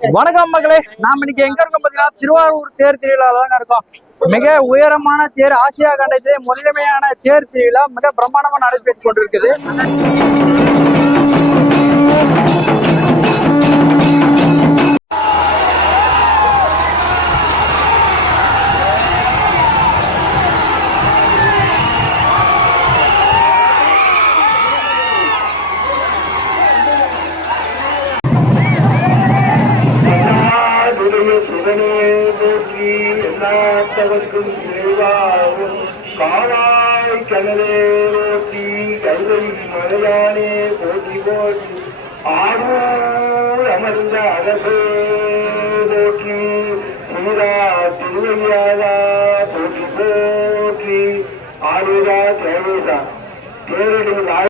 வணக்கம் மக்களே. நாம இன்னைக்கு எங்க இருக்கோம் பாத்தீங்கன்னா திருவாரூர் தேர் திருவிழால தான் இருக்கோம். மிக உயரமான தேர் ஆசியா கண்டத்திலே முதன்மையான தேர் திருவிழா மிக பிரம்மாண்டமா நடைபெற்று கொண்டிருக்குது. போற்றி எல்லாத்தவர்க்கும் இறைவாகும் காவாய் கனலே போற்றி கைவை மலையானே போட்டி போட்டி ஆரூர் அமர்ந்த அரசே போற்றி. சீரா திருவையாதா போற்றி போற்றி. ஆளுதா தேவேதா. தேரடியில்